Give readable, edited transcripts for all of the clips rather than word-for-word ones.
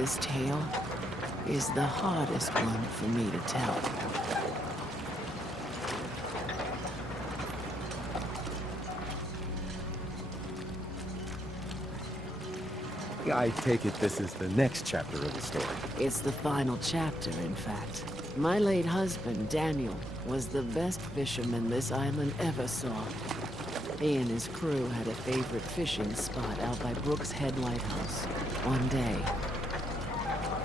this tale is the hardest one for me to tell. I take it this is the next chapter of the story. It's the final chapter, in fact. My late husband, Daniel, was the best fisherman this island ever saw. He and his crew had a favorite fishing spot out by Brooks Head Lighthouse. One day,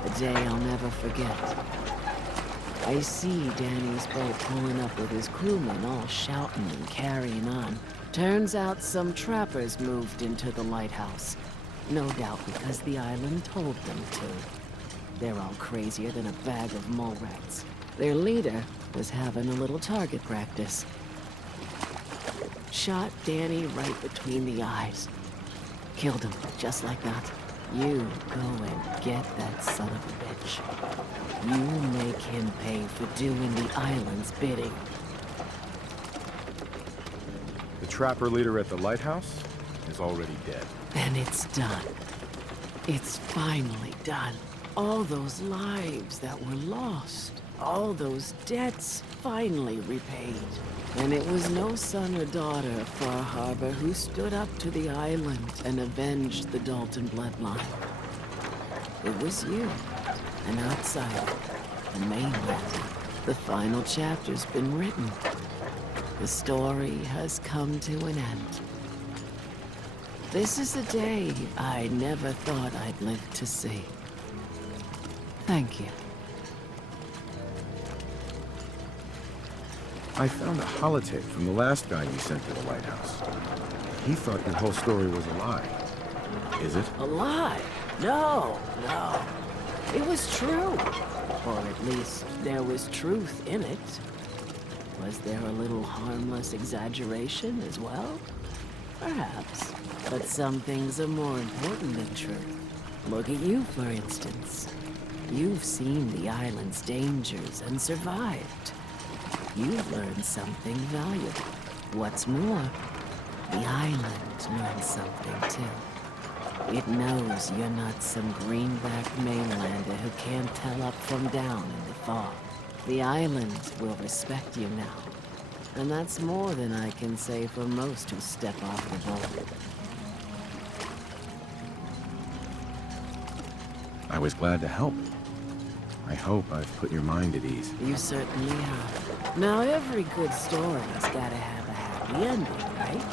a day I'll never forget, I see Danny's boat pulling up with his crewmen all shouting and carrying on. Turns out some trappers moved into the lighthouse. No doubt because the island told them to. They're all crazier than a bag of mole rats. Their leader was having a little target practice. Shot Danny right between the eyes. Killed him, just like that. You go and get that son of a bitch. You make him pay for doing the island's bidding. The trapper leader at the lighthouse is already dead. And it's done. It's finally done. All those lives that were lost, all those debts finally repaid. And it was no son or daughter of Far Harbor who stood up to the island and avenged the Dalton bloodline. It was you, an outsider, the mainland. The final chapter's been written. The story has come to an end. This is a day I never thought I'd live to see. Thank you. I found a holotape from the last guy you sent to the lighthouse. He thought your whole story was a lie. Is it? A lie? No. It was true. Or at least there was truth in it. Was there a little harmless exaggeration as well? Perhaps. But some things are more important than truth. Look at you, for instance. You've seen the island's dangers and survived. You've learned something valuable. What's more, the island learned something too. It knows you're not some greenback mainlander who can't tell up from down in the fog. The island will respect you now. And that's more than I can say for most who step off the boat. I was glad to help. I hope I've put your mind at ease. You certainly have. Now, every good story's gotta have a happy ending, right?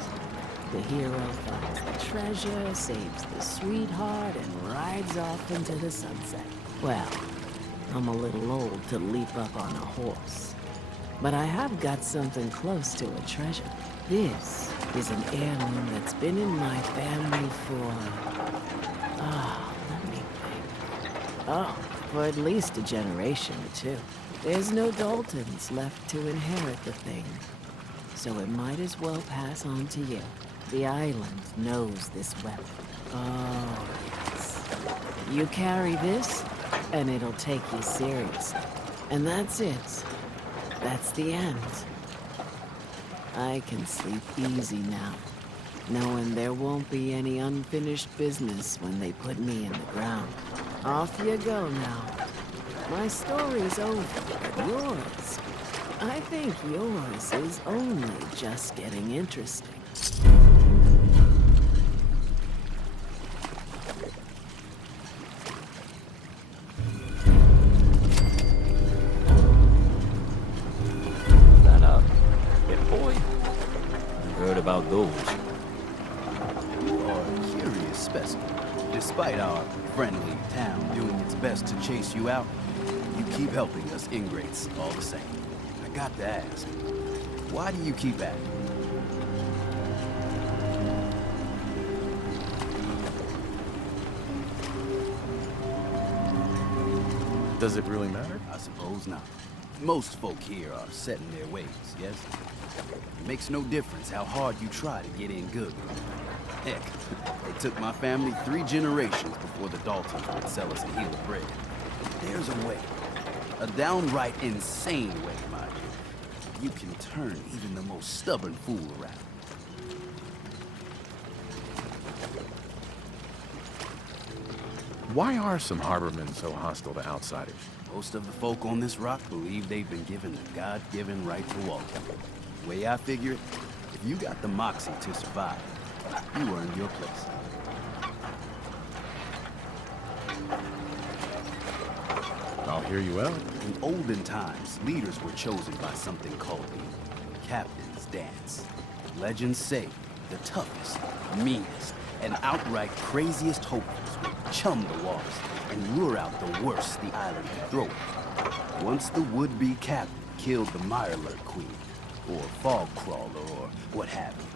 The hero finds the treasure, saves the sweetheart, and rides off into the sunset. Well, I'm a little old to leap up on a horse. But I have got something close to a treasure. This is an heirloom that's been in my family for... let me think. For at least a generation or two. There's no Daltons left to inherit the thing. So it might as well pass on to you. The island knows this weapon. Oh, yes. You carry this, and it'll take you seriously. And that's it. That's the end. I can sleep easy now, knowing there won't be any unfinished business when they put me in the ground. Off you go now. My story's over, but yours, I think yours is only just getting interesting. About those. You are a curious specimen. Despite our friendly town doing its best to chase you out, you keep helping us ingrates all the same. I got to ask, why do you keep at it? Does it really matter? I suppose not. Most folk here are set in their ways, yes? It makes no difference how hard you try to get in good. Heck, it took my family 3 generations before the Daltons would sell us a heel of bread. There's a way. A downright insane way, mind you. You can turn even the most stubborn fool around. Why are some harbormen so hostile to outsiders? Most of the folk on this rock believe they've been given the God-given right to walk. The way I figure it, if you got the moxie to survive, you earned your place. I'll hear you out. In olden times, leaders were chosen by something called the Captain's Dance. Legends say the toughest, meanest, and outright craziest hopers would chum the waters and lure out the worst the island could throw it. Once the would-be captain killed the Mirelurk Queen, or Fog Crawler, or what have you,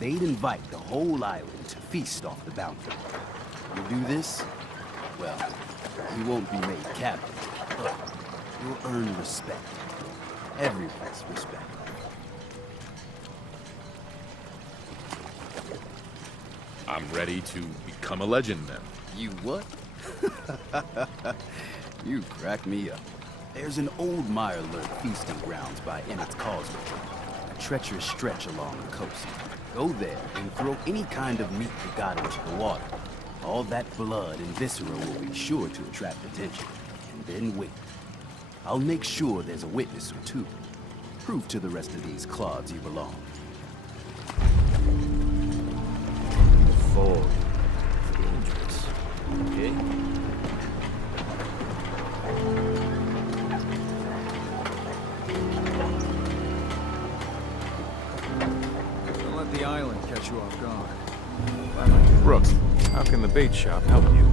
they'd invite the whole island to feast off the bounty. You do this, well, you won't be made captain, but you'll earn respect. Everyone's respect. I'm ready to become a legend then. You what? You crack me up. There's an old Mirelurk feasting grounds by Emmett's Causeway, a treacherous stretch along the coast. Go there and throw any kind of meat you got into the water. All that blood and viscera will be sure to attract attention. And then wait. I'll make sure there's a witness or two. Prove to the rest of these clods you belong. Fog. Dangerous. Okay. Don't let the island catch you off guard. Brooks, How can the bait shop help you?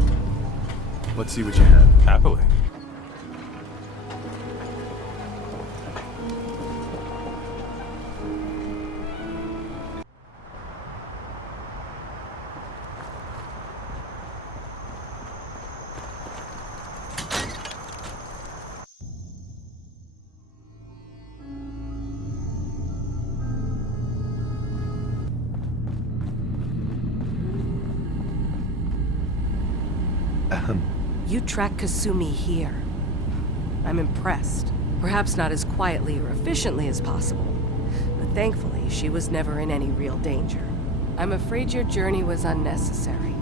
let's see what you have. Happily. You track Kasumi here. I'm impressed. Perhaps not as quietly or efficiently as possible, but thankfully she was never in any real danger. I'm afraid your journey was unnecessary.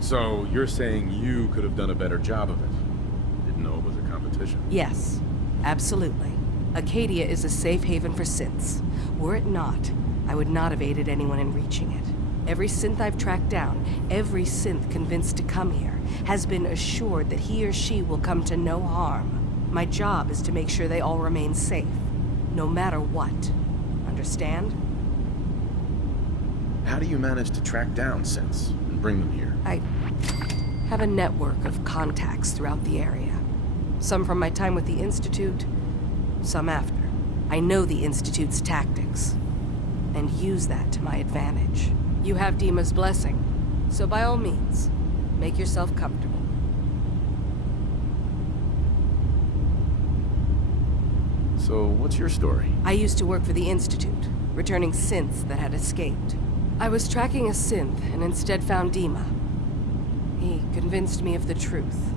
So you're saying you could have done a better job of it? Didn't know it was a competition? Yes, absolutely. Acadia is a safe haven for synths. Were it not, I would not have aided anyone in reaching it. Every synth I've tracked down, every synth convinced to come here, has been assured that he or she will come to no harm. My job is to make sure they all remain safe, no matter what. Understand? How do you manage to track down synths and bring them here? I have a network of contacts throughout the area. Some from my time with the Institute, some after. I know the Institute's tactics, and use that to my advantage. You have Dima's blessing, so by all means, make yourself comfortable. So what's your story? I used to work for the Institute, returning synths that had escaped. I was tracking a synth and instead found Dima. He convinced me of the truth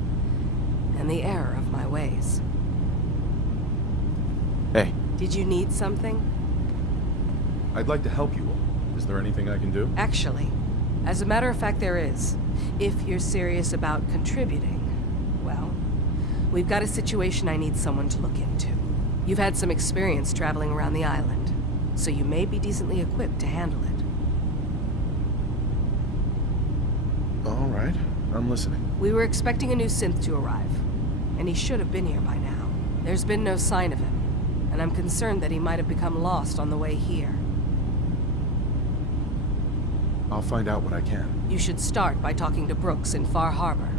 and the error of my ways. Hey, Did you need something? I'd like to help you all. Is there anything I can do? Actually, as a matter of fact, there is. If you're serious about contributing, well, we've got a situation I need someone to look into. You've had some experience traveling around the island, so you may be decently equipped to handle it. All right, I'm listening. We were expecting a new synth to arrive, and he should have been here by now. There's been no sign of him, and I'm concerned that he might have become lost on the way here. I'll find out what I can. You should start by talking to Brooks in Far Harbor.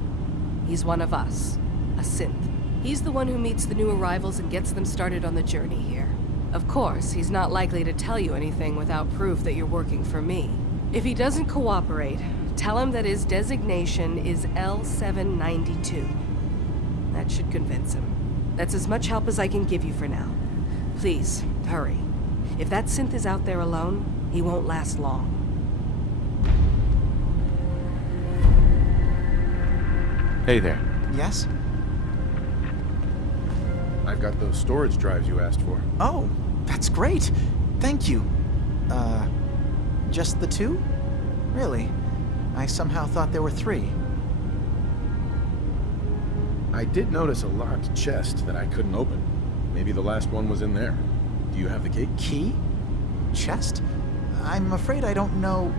He's one of us, a synth. He's the one who meets the new arrivals and gets them started on the journey here. Of course, he's not likely to tell you anything without proof that you're working for me. If he doesn't cooperate, tell him that his designation is L792. That should convince him. That's as much help as I can give you for now. Please, hurry. If that synth is out there alone, he won't last long. Hey there. Yes? I've got those storage drives you asked for. Oh, that's great. Thank you. Just the two? Really? I somehow thought there were 3. I did notice a locked chest that I couldn't open. Maybe the last one was in there. Do you have the key? Key? Chest? I'm afraid I don't know.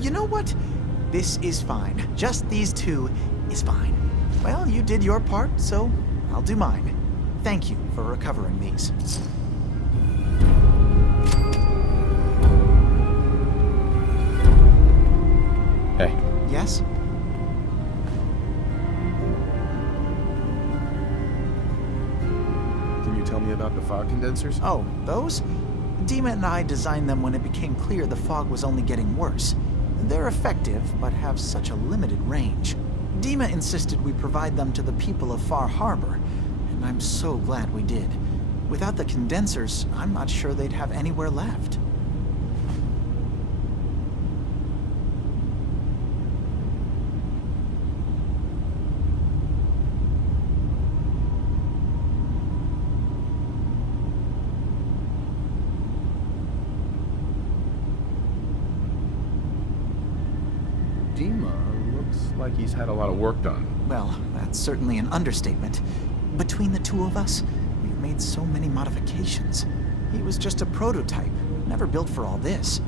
You know what? This is fine. Just these 2 is fine. Well, you did your part, so I'll do mine. Thank you for recovering these. Hey. Yes? Can you tell me about the fog condensers? Oh, those? Dima and I designed them when it became clear the fog was only getting worse. They're effective, but have such a limited range. Dima insisted we provide them to the people of Far Harbor, and I'm so glad we did. Without the condensers, I'm not sure they'd have anywhere left. Dima looks like he's had a lot of work done. Well, that's certainly an understatement. Between the 2 of us, we've made so many modifications. He was just a prototype, never built for all this.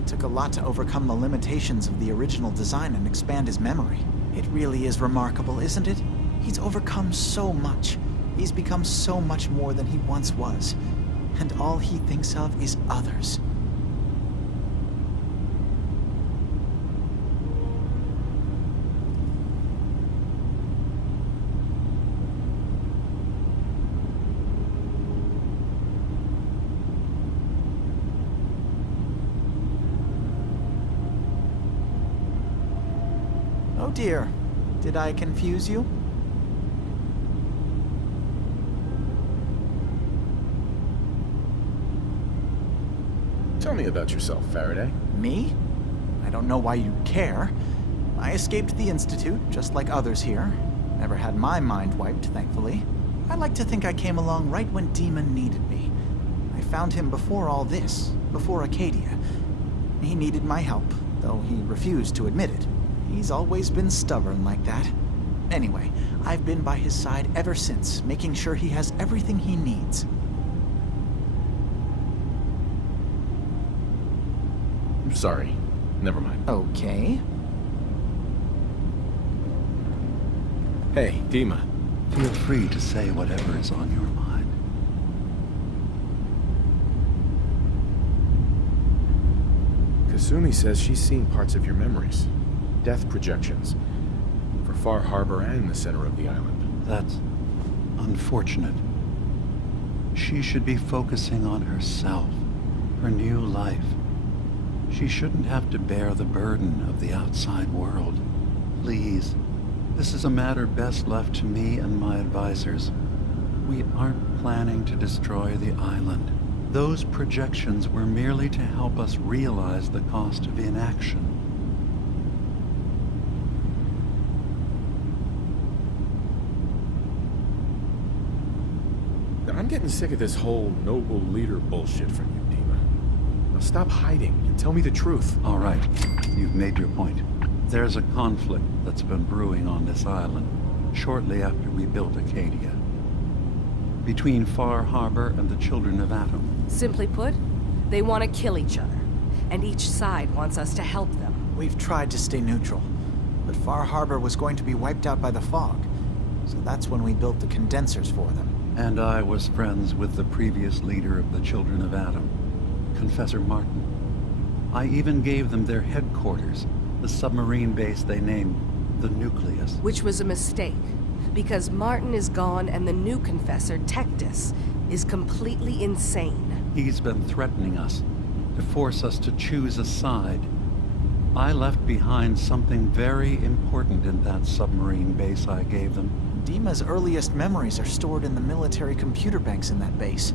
It took a lot to overcome the limitations of the original design and expand his memory. It really is remarkable, isn't it? He's overcome so much. He's become so much more than he once was. And all he thinks of is others. Oh dear, did I confuse you? Tell me about yourself, Faraday. Me? I don't know why you'd care. I escaped the Institute, just like others here. Never had my mind wiped, thankfully. I like to think I came along right when Demon needed me. I found him before all this, before Acadia. He needed my help, though he refused to admit it. He's always been stubborn like that. Anyway, I've been by his side ever since, making sure he has everything he needs. I'm sorry. Never mind. Okay. Hey, Dima. Feel free to say whatever is on your mind. Kasumi says she's seen parts of your memories. Death projections. For Far Harbor and the center of the island. That's unfortunate. She should be focusing on herself, her new life. She shouldn't have to bear the burden of the outside world. Please, this is a matter best left to me and my advisors. We aren't planning to destroy the island. Those projections were merely to help us realize the cost of inaction. I'm getting sick of this whole noble leader bullshit from you, Dima. Now stop hiding and tell me the truth. All right, you've made your point. There's a conflict that's been brewing on this island shortly after we built Acadia. Between Far Harbor and the Children of Atom. Simply put, they want to kill each other, and each side wants us to help them. We've tried to stay neutral, but Far Harbor was going to be wiped out by the fog, so that's when we built the condensers for them. And I was friends with the previous leader of the Children of Atom, Confessor Martin. I even gave them their headquarters, the submarine base they named the Nucleus. Which was a mistake, because Martin is gone and the new Confessor, Tectus, is completely insane. He's been threatening us, to force us to choose a side. I left behind something very important in that submarine base I gave them. Dima's earliest memories are stored in the military computer banks in that base.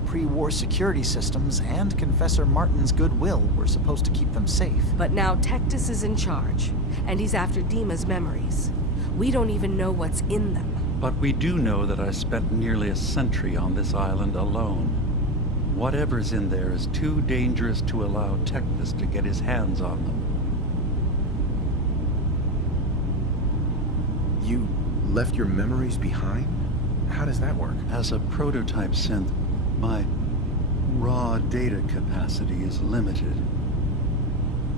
The pre-war security systems and Confessor Martin's goodwill were supposed to keep them safe. But now Tectus is in charge, and he's after Dima's memories. We don't even know what's in them. But we do know that I spent nearly a century on this island alone. whatever's in there is too dangerous to allow Tectus to get his hands on them. You left your memories behind? How does that work? As a prototype synth, my raw data capacity is limited.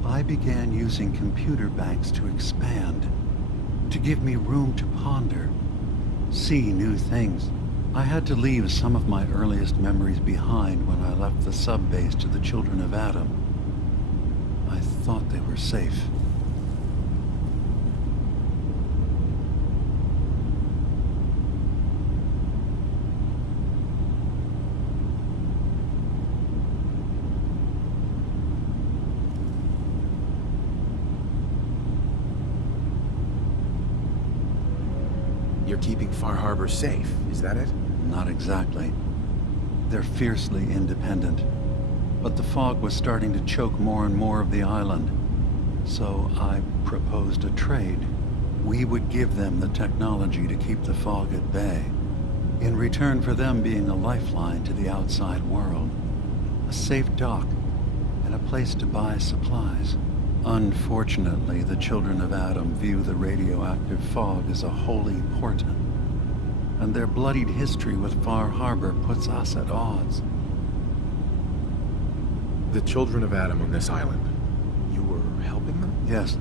I began using computer banks to expand, to give me room to ponder, see new things. I had to leave some of my earliest memories behind when I left the sub-base to the Children of Adam. I thought they were safe. You're keeping Far Harbor safe, is that it? Not exactly. They're fiercely independent. But the fog was starting to choke more and more of the island. So I proposed a trade. We would give them the technology to keep the fog at bay, in return for them being a lifeline to the outside world. A safe dock, and a place to buy supplies. Unfortunately, the Children of Adam view the radioactive fog as a holy portent, and their bloodied history with Far Harbor puts us at odds. The Children of Adam on this island. You were helping them? Yes.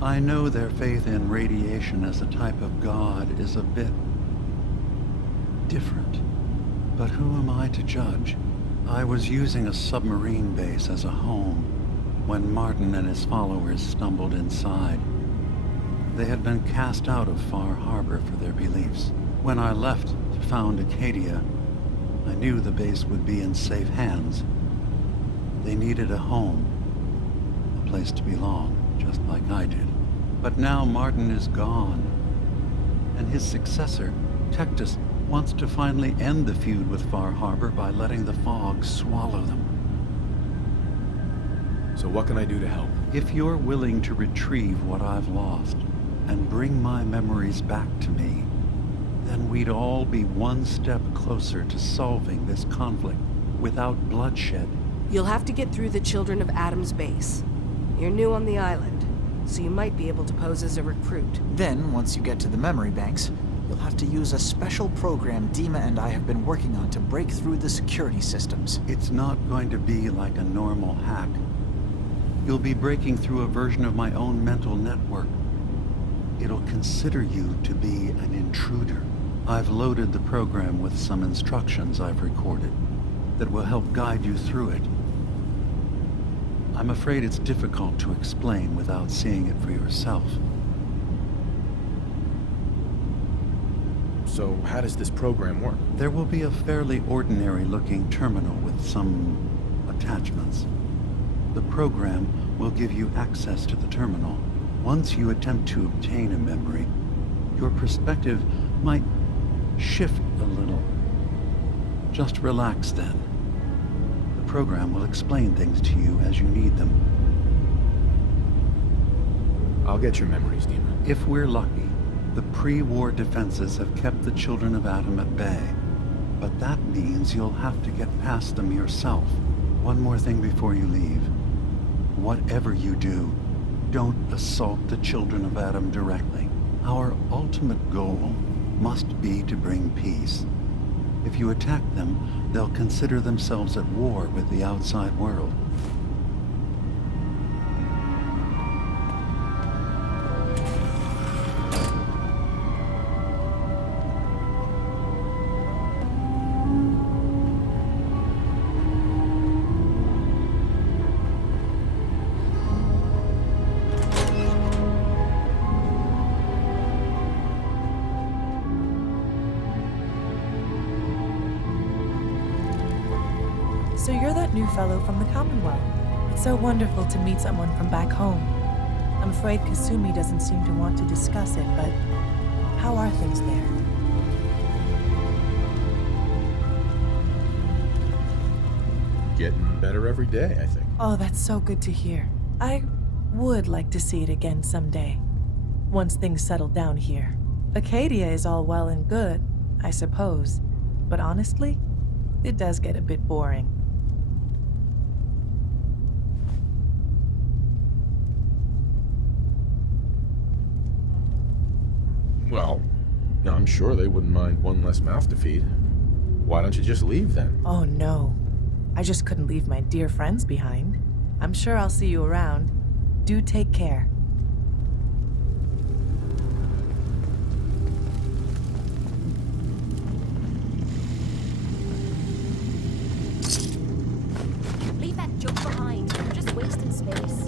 I know their faith in radiation as a type of god is a bit different, but who am I to judge? I was using a submarine base as a home when Martin and his followers stumbled inside. They had been cast out of Far Harbor for their beliefs. When I left to found Acadia, I knew the base would be in safe hands. They needed a home, a place to belong, just like I did. But now Martin is gone, and his successor, Tectus, wants to finally end the feud with Far Harbor by letting the fog swallow them. So what can I do to help? If you're willing to retrieve what I've lost and bring my memories back to me, then we'd all be one step closer to solving this conflict without bloodshed. You'll have to get through the Children of Adam's base. You're new on the island, so you might be able to pose as a recruit. Then, once you get to the memory banks, you'll have to use a special program Dima and I have been working on to break through the security systems. It's not going to be like a normal hack. You'll be breaking through a version of my own mental network. It'll consider you to be an intruder. I've loaded the program with some instructions I've recorded that will help guide you through it. I'm afraid it's difficult to explain without seeing it for yourself. So how does this program work? There will be a fairly ordinary-looking terminal with some attachments. The program will give you access to the terminal. Once you attempt to obtain a memory, your perspective might shift a little. Just relax then. The program will explain things to you as you need them. I'll get your memories, Dima. If we're lucky, the pre-war defenses have kept the Children of Adam at bay. But that means you'll have to get past them yourself. One more thing before you leave. Whatever you do, don't assault the Children of Adam directly. Our ultimate goal must be to bring peace. If you attack them, they'll consider themselves at war with the outside world. So you're that new fellow from the Commonwealth. It's so wonderful to meet someone from back home. I'm afraid Kasumi doesn't seem to want to discuss it, but how are things there? Getting better every day, I think. Oh, that's so good to hear. I would like to see it again someday, once things settle down here. Acadia is all well and good, I suppose, but honestly, It does get a bit boring. Well, I'm sure they wouldn't mind one less mouth to feed. Why don't you just leave then? Oh no. I just couldn't leave my dear friends behind. I'm sure I'll see you around. Do take care. Leave that junk behind. You're just wasting space.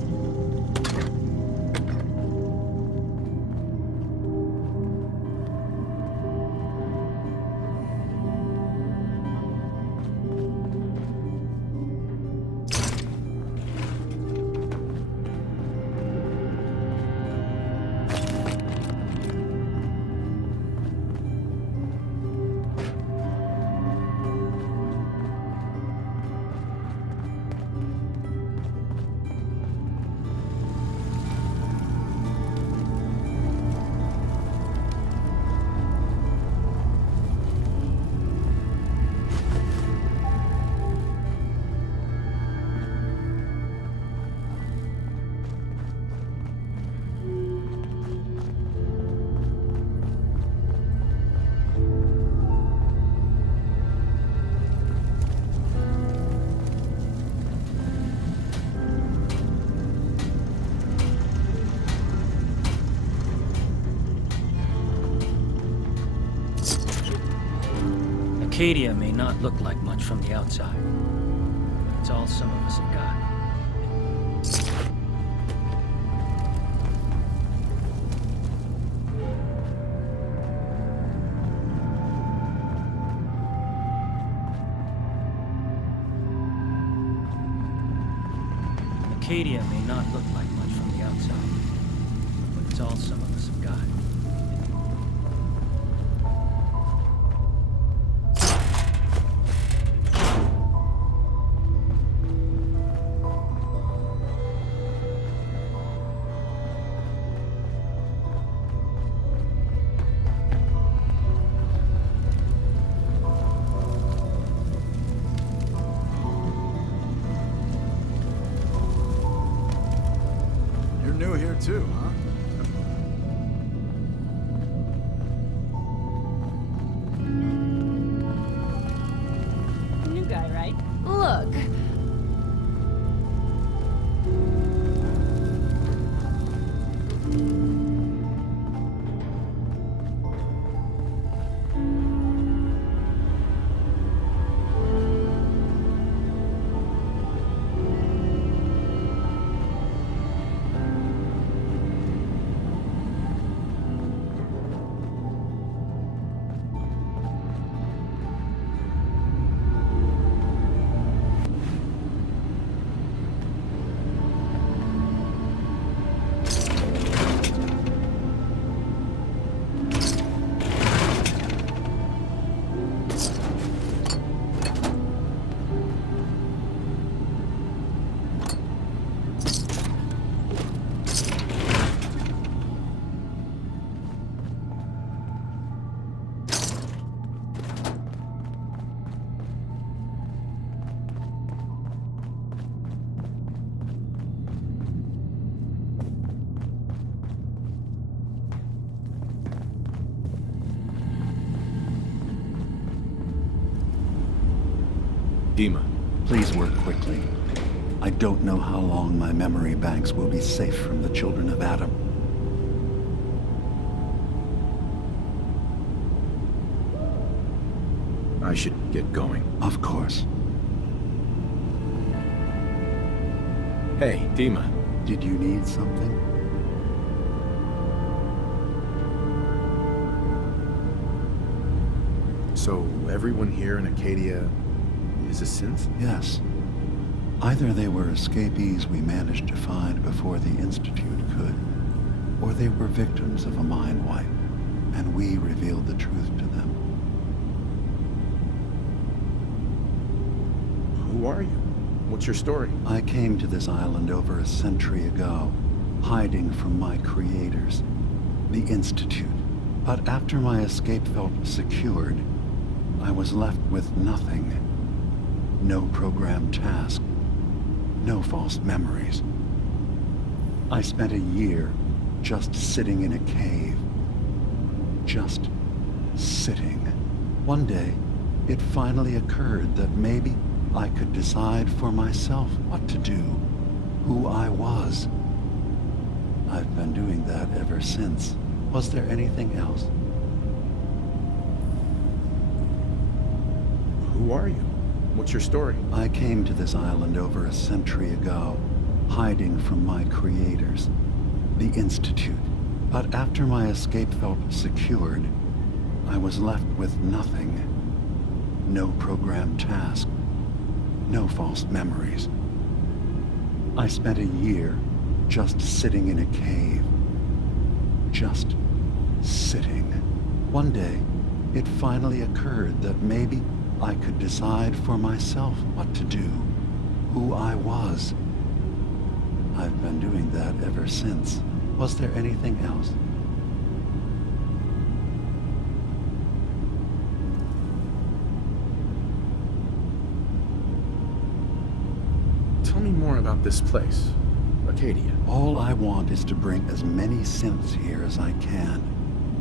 Acadia may not look like much from the outside. It's all some of us have got. Acadia may not look like much from the outside, but it's all some of us have got. You're new here too, huh? New guy, right? Look, Dima. Please work quickly. I don't know how long my memory banks will be safe from the children of Adam. I should get going. Of course. Hey, Dima. Did you need something? So everyone here in Acadia is a synth? Yes. Either they were escapees we managed to find before the Institute could, or they were victims of a mind wipe, and we revealed the truth to them. Who are you? What's your story? I came to this island over a century ago, hiding from my creators, the Institute. But after my escape felt secured, I was left with nothing No programmed task. No false memories. I spent a year just sitting in a cave. Just sitting. One day, it finally occurred that maybe I could decide for myself what to do, who I was. I've been doing that ever since. Was there anything else? Who are you? What's your story? I came to this island over a century ago, hiding from my creators, the Institute. But after my escape felt secured, I was left with nothing. No programmed task. No false memories. I spent a year just sitting in a cave. Just sitting. One day, it finally occurred that maybe I could decide for myself what to do, who I was. I've been doing that ever since. Was there anything else? Tell me more about this place, Acadia. All I want is to bring as many synths here as I can,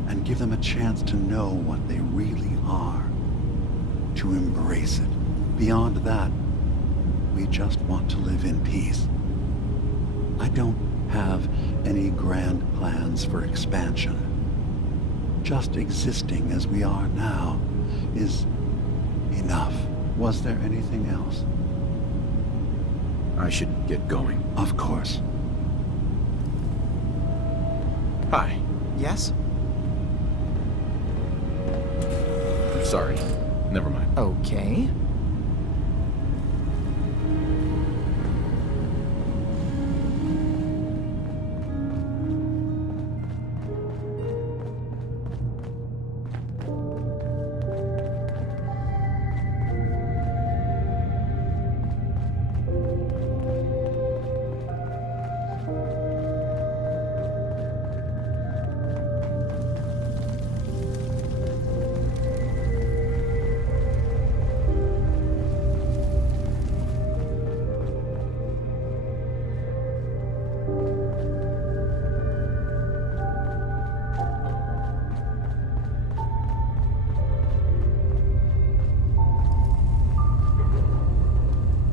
and give them a chance to know what they really are. To embrace it. Beyond that, we just want to live in peace. I don't have any grand plans for expansion. Just existing as we are now is enough. Was there anything else? I should get going. Of course. Hi. Yes? Sorry. Never mind. Okay.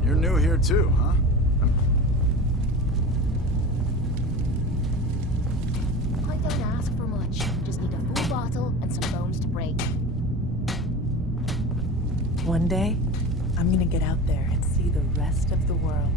You're new here too, huh? I don't ask for much. Just need a full bottle and some bones to break. One day, I'm gonna get out there and see the rest of the world.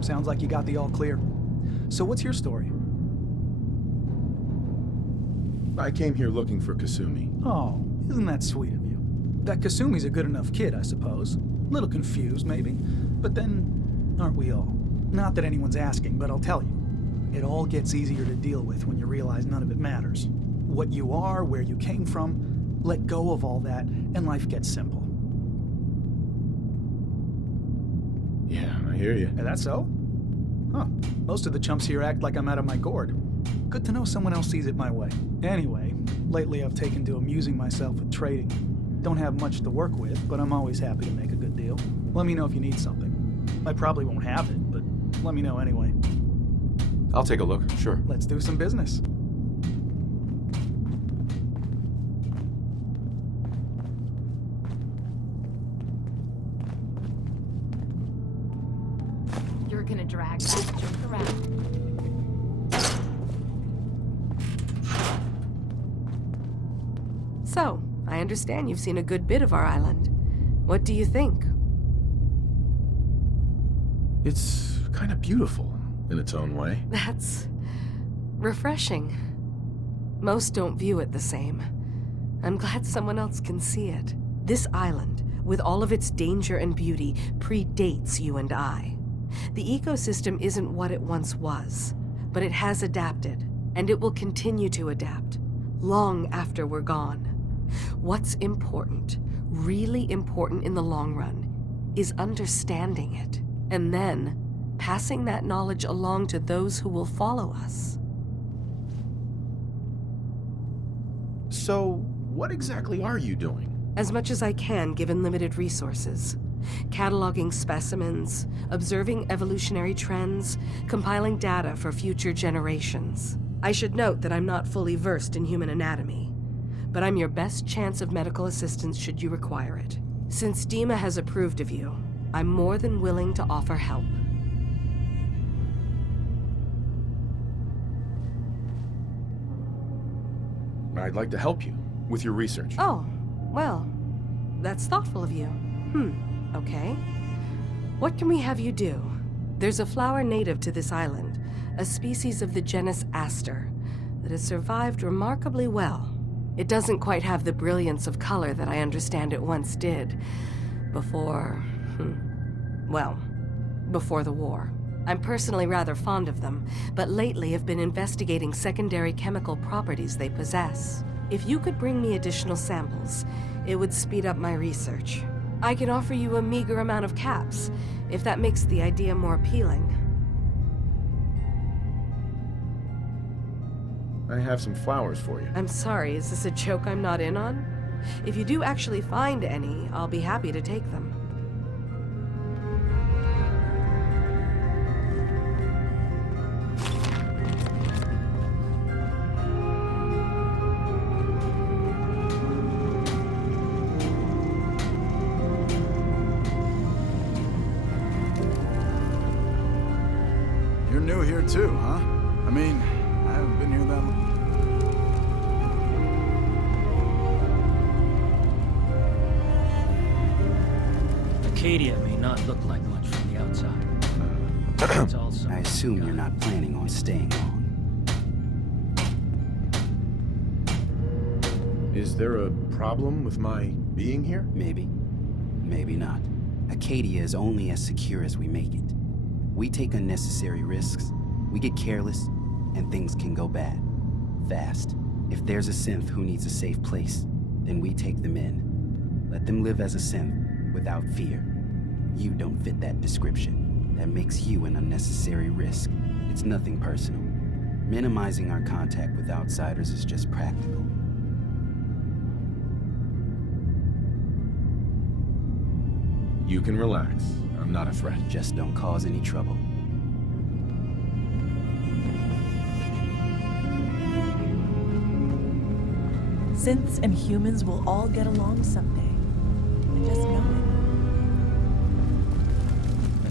Sounds like you got the all clear. So what's your story? I came here looking for Kasumi. Oh, isn't that sweet of you? That Kasumi's a good enough kid, I suppose. Little confused, maybe. But then, aren't we all? Not that anyone's asking, but I'll tell you. It all gets easier to deal with when you realize none of it matters. What you are, where you came from, let go of all that, and life gets simple. Yeah, I hear you. Is that so? Huh. Most of the chumps here act like I'm out of my gourd. Good to know someone else sees it my way. Anyway, lately I've taken to amusing myself with trading. Don't have much to work with, but I'm always happy to make a good deal. Let me know if you need something. I probably won't have it, but let me know anyway. I'll take a look, sure. Let's do some business. You're gonna drag that joke around. So, I understand you've seen a good bit of our island. What do you think? It's kind of beautiful in its own way. That's refreshing. Most don't view it the same. I'm glad someone else can see it. This island, with all of its danger and beauty, predates you and I. The ecosystem isn't what it once was, but it has adapted, and it will continue to adapt, long after we're gone. What's important, really important in the long run, is understanding it and then passing that knowledge along to those who will follow us. So, what exactly are you doing? As much as I can, given limited resources. Cataloging specimens, observing evolutionary trends, compiling data for future generations. I should note that I'm not fully versed in human anatomy, but I'm your best chance of medical assistance should you require it. Since Dima has approved of you, I'm more than willing to offer help. I'd like to help you with your research. Oh, well, that's thoughtful of you. Okay. What can we have you do? There's a flower native to this island, a species of the genus Aster, that has survived remarkably well. It doesn't quite have the brilliance of color that I understand it once did. Before the war. I'm personally rather fond of them, but lately have been investigating secondary chemical properties they possess. If you could bring me additional samples, it would speed up my research. I can offer you a meager amount of caps, if that makes the idea more appealing. I have some flowers for you. I'm sorry, is this a joke I'm not in on? If you do actually find any, I'll be happy to take them. You're new here too, huh? I mean, I haven't been here that long. Acadia may not look like much from the outside. It's all some I of us assume have you're got. not planning on staying long. Is there a problem with my being here? Maybe. Maybe not. Acadia is only as secure as we make it. We take unnecessary risks, we get careless, and things can go bad. Fast. If there's a synth who needs a safe place, then we take them in. Let them live as a synth, without fear. You don't fit that description. That makes you an unnecessary risk. It's nothing personal. Minimizing our contact with outsiders is just practical. You can relax. I'm not a threat. Just don't cause any trouble. Synths and humans will all get along someday. I just know it.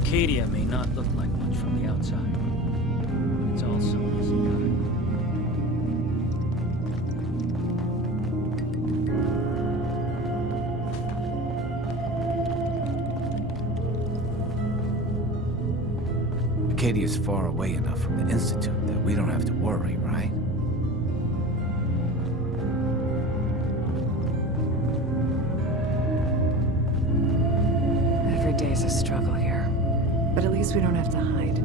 Acadia may not look like much from the outside. It's all some of us have got. Acadia's far away enough from the Institute that we don't have to worry, right? Every day's a struggle here. But at least we don't have to hide.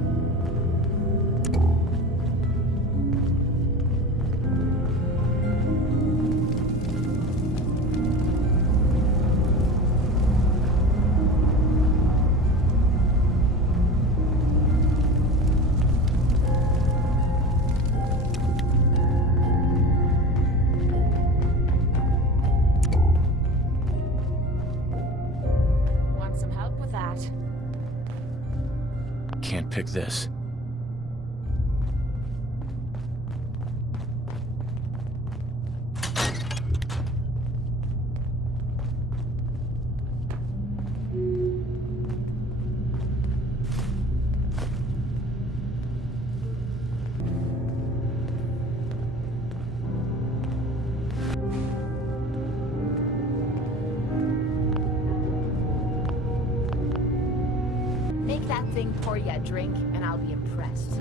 Want some help with that? Can't pick this. Make that thing pour you a drink, and I'll be impressed.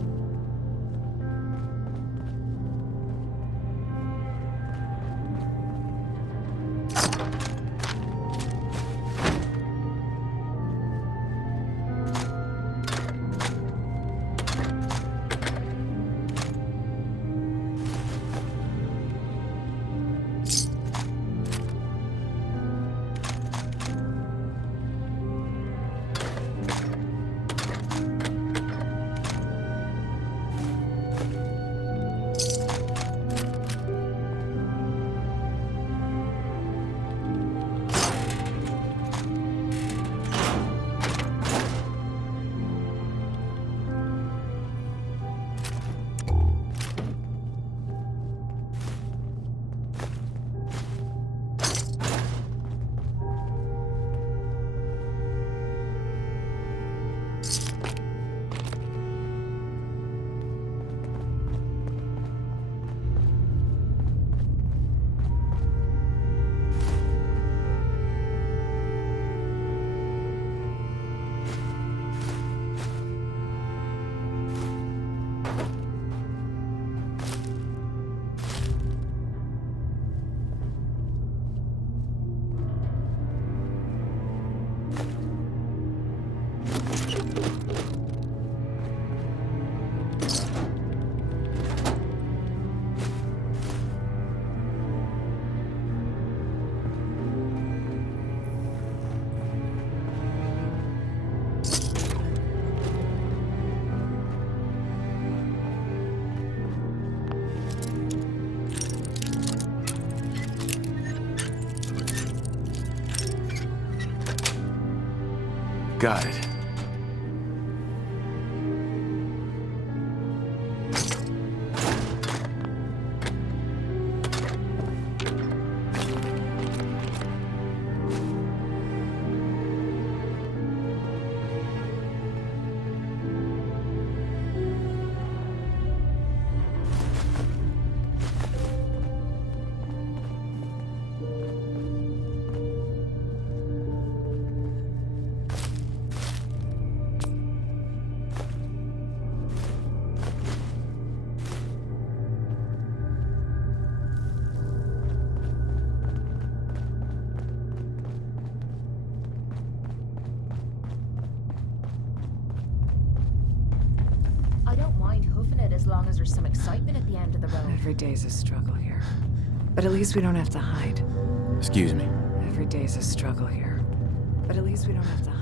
Got it. I don't mind hoofing it as long as there's some excitement at the end of the road. Every day's a struggle here. But at least we don't have to hide. Excuse me. Every day's a struggle here. But at least we don't have to hide.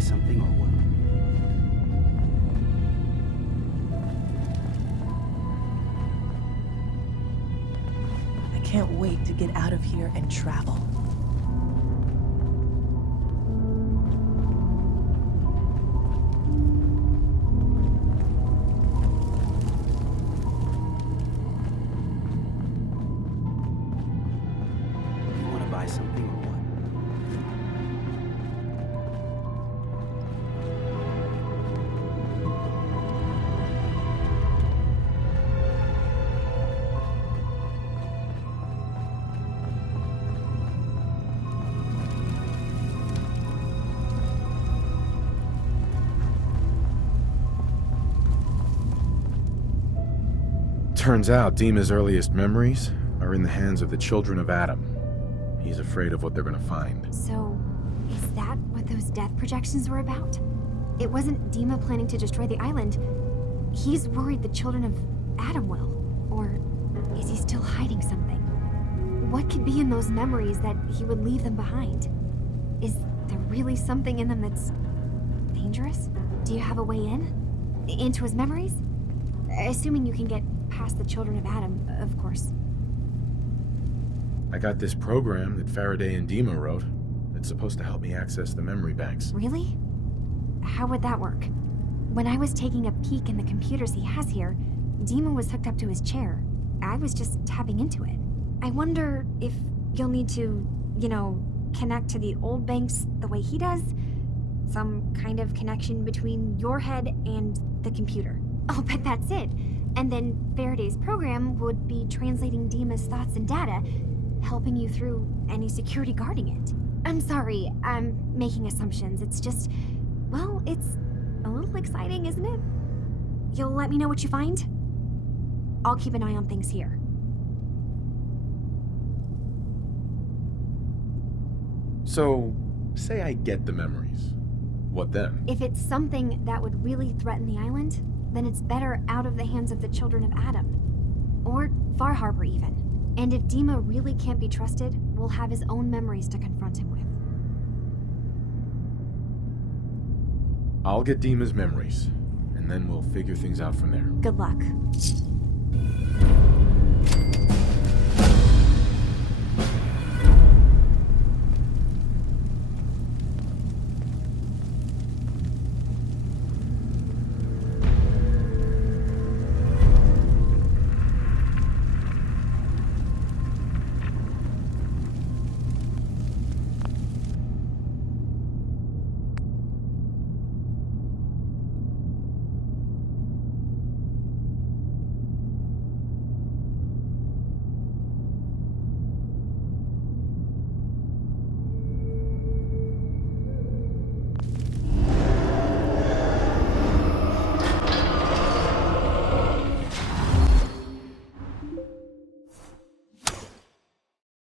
Something or what? I can't wait to get out of here and travel. You want to buy something or what? Turns out Dima's earliest memories are in the hands of the children of Adam. He's afraid of what they're gonna find. So, is that what those death projections were about? It wasn't Dima planning to destroy the island. He's worried the children of Adam will. Or is he still hiding something? What could be in those memories that he would leave them behind? Is there really something in them that's dangerous? Do you have a way in? Into his memories? Assuming you can get past the children of Adam, of course. I got this program that Faraday and Dima wrote. It's supposed to help me access the memory banks. Really? How would that work? When I was taking a peek in the computers he has here, Dima was hooked up to his chair. I was just tapping into it. I wonder if you'll need to, connect to the old banks the way he does? Some kind of connection between your head and the computer. I'll bet that's it. And then Faraday's program would be translating Dima's thoughts and data, helping you through any security guarding it. I'm sorry, I'm making assumptions. It's just, well, it's a little exciting, isn't it? You'll let me know what you find? I'll keep an eye on things here. So, say I get the memories. What then? If it's something that would really threaten the island, then it's better out of the hands of the children of Adam. Or Far Harbor, even. And if Dima really can't be trusted, we'll have his own memories to confront him with. I'll get Dima's memories, and then we'll figure things out from there. Good luck.